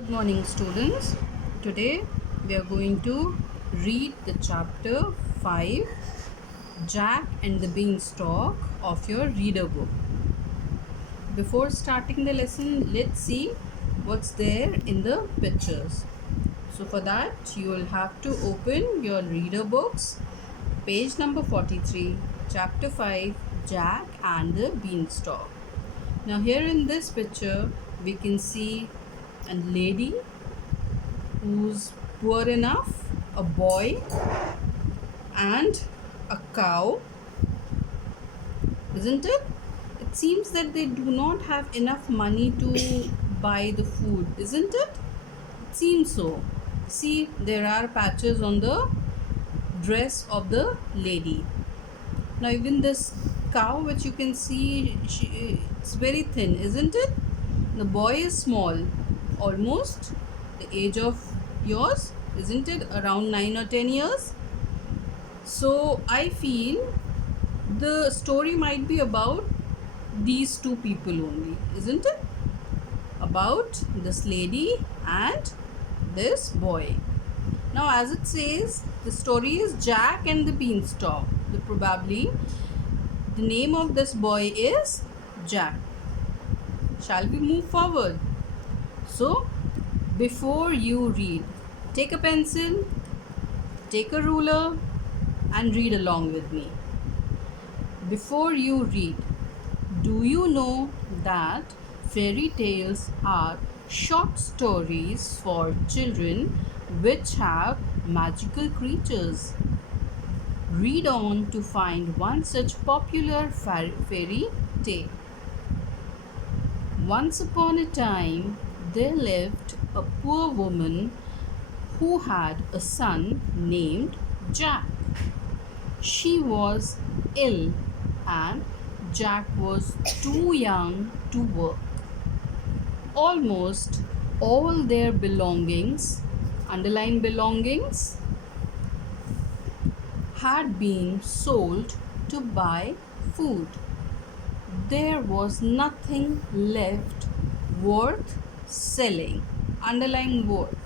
Good morning, students. Today we are going to read the chapter 5, Jack and the Beanstalk, of your reader book. Before starting the lesson, let's see what's there in the pictures. So, for that, you will have to open your reader books, page number 43, chapter 5, Jack and the Beanstalk. Now, here in this picture, we can see a lady who's poor enough, a boy, and a cow, isn't it? It seems that they do not have enough money to buy the food, isn't it? It seems so. See, there are patches on the dress of the lady. Now, even this cow, which you can see, it's very thin, isn't it? The boy is small, almost the age of yours, isn't it? Around 9 or 10 years. So I feel the story might be about these two people only, isn't it? About this lady and this boy. Now, as it says, the story is Jack and the Beanstalk. Probably the name of this boy is Jack. Shall we move forward? So, before you read, take a pencil, take a ruler, and read along with me. Before you read, do you know that fairy tales are short stories for children which have magical creatures? Read on to find one such popular fairy tale. Once upon a time, there lived a poor woman who had a son named Jack. She was ill and Jack was too young to work. Almost all their belongings, underline belongings, had been sold to buy food. There was nothing left worth selling, underline worth.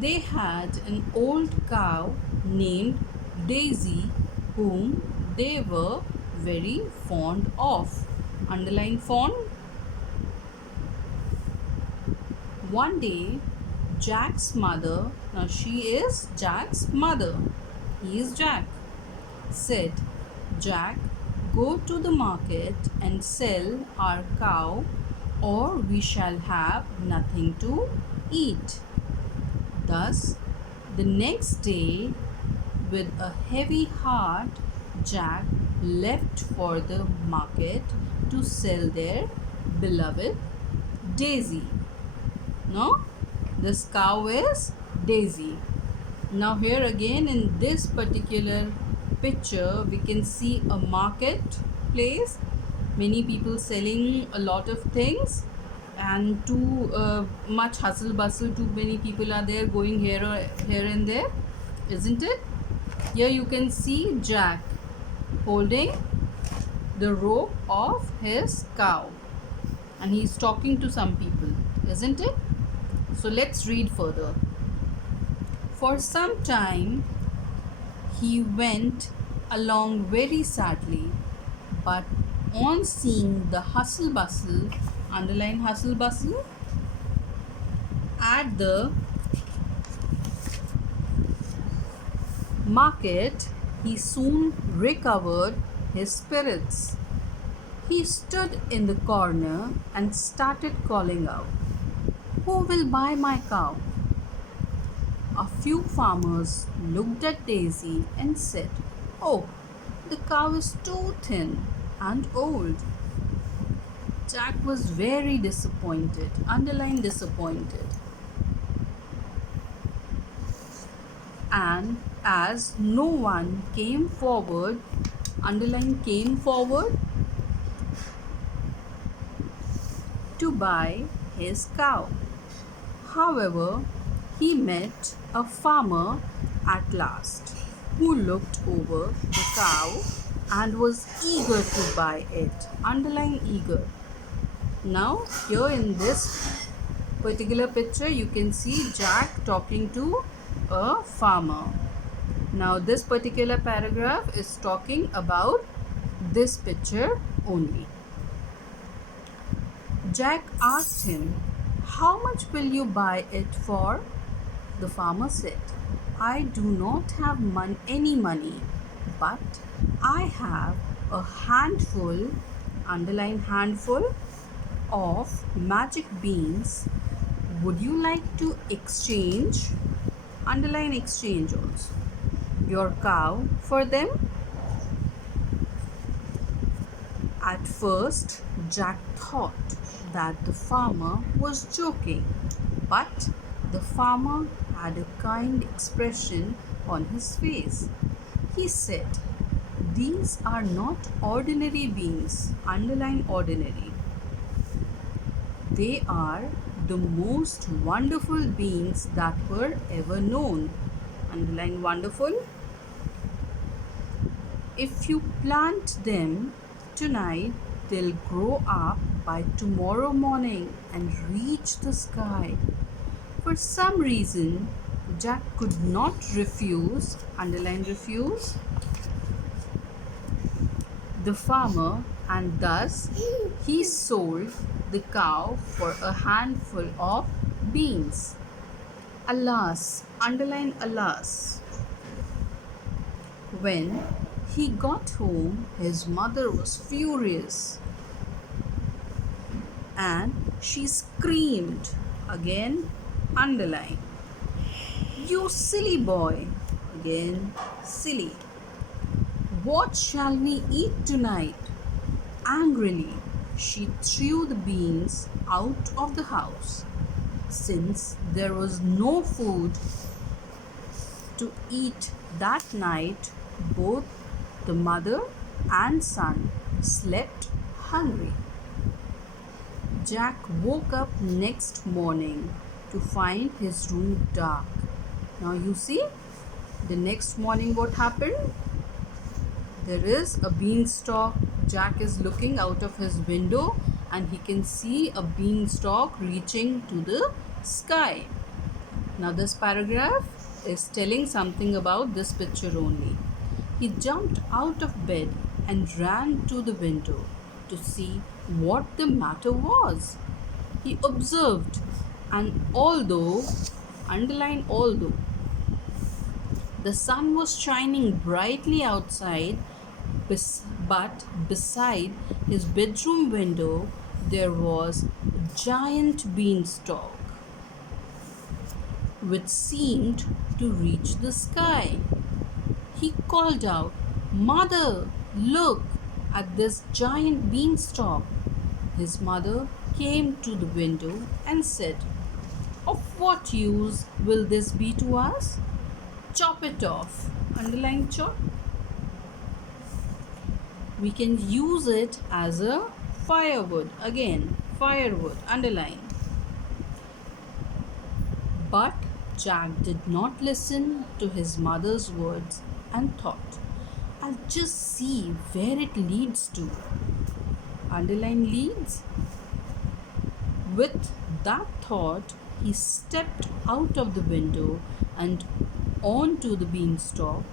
They had an old cow named Daisy whom they were very fond of. Underline fond. One day, Jack's mother, now she is Jack's mother, he is Jack, said, Jack, go to the market and sell our cow, or we shall have nothing to eat. Thus, the next day, with a heavy heart, Jack left for the market to sell their beloved Daisy. Now, this cow is Daisy. Now, here again in this particular picture, we can see a market place. Many people selling a lot of things, and too much hustle bustle. Too many people are there going here and there, isn't it? Here you can see Jack holding the rope of his cow, and he is talking to some people, isn't it? So let's read further. For some time he went along very sadly, but on seeing the hustle bustle, underline hustle bustle, at the market, he soon recovered his spirits. He stood in the corner and started calling out, who will buy my cow? A few farmers looked at Daisy and said, oh, the cow is too thin and old. Jack was very disappointed, underline disappointed. And as no one came forward, underline came forward, to buy his cow. However, he met a farmer at last who looked over the cow and was eager to buy it. Underline eager. Now, here in this particular picture you can see Jack talking to a farmer. Now this particular paragraph is talking about this picture only. Jack asked him, "How much will you buy it for?" The farmer said, "I do not have any money, but I have a handful," underline handful, "of magic beans. Would you like to exchange," underline exchange also, "your cow for them?" At first, Jack thought that the farmer was joking, but the farmer had a kind expression on his face. He said, "These are not ordinary beans," underline ordinary. "They are the most wonderful beans that were ever known," underline wonderful. "If you plant them tonight, they'll grow up by tomorrow morning and reach the sky." For some reason, Jack could not refuse, underline refuse, the farmer, and thus he sold the cow for a handful of beans. Alas, underline alas. When he got home, his mother was furious and she screamed, again underline, "You silly boy," again silly, "what shall we eat tonight?" Angrily, she threw the beans out of the house. Since there was no food to eat that night, both the mother and son slept hungry. Jack woke up next morning to find his room dark. Now you see, the next morning what happened? There is a beanstalk. Jack is looking out of his window and he can see a beanstalk reaching to the sky. Now this paragraph is telling something about this picture only. He jumped out of bed and ran to the window to see what the matter was. He observed, and although, underline although, the sun was shining brightly outside, but beside his bedroom window there was a giant beanstalk which seemed to reach the sky. He called out, "Mother, look at this giant beanstalk." His mother came to the window and said, "Of what use will this be to us?" "Chop it off." Underline chop. We can use it as a firewood. Again, firewood. Underline. But Jack did not listen to his mother's words and thought, "I'll just see where it leads to." Underline leads. With that thought, he stepped out of the window and onto the beanstalk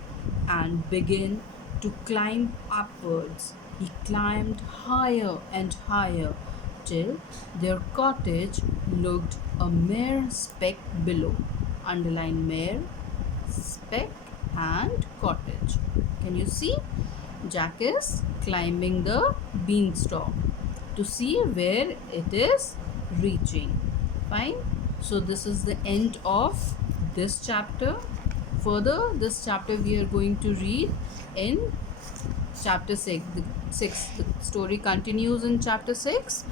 and began to climb upwards. He climbed higher and higher till their cottage looked a mere speck below. Underline mere, speck and cottage. Can you see? Jack is climbing the beanstalk to see where it is reaching. Fine. So this is the end of this chapter. Further, this chapter we are going to read in chapter 6. The story continues in chapter 6.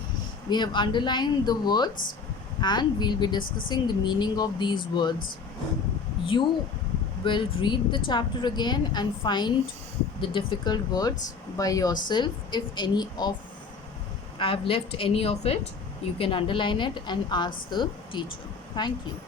We have underlined the words and we'll be discussing the meaning of these words. You will read the chapter again and find the difficult words by yourself. If any of I have left any of it, you can underline it and ask the teacher. Thank you.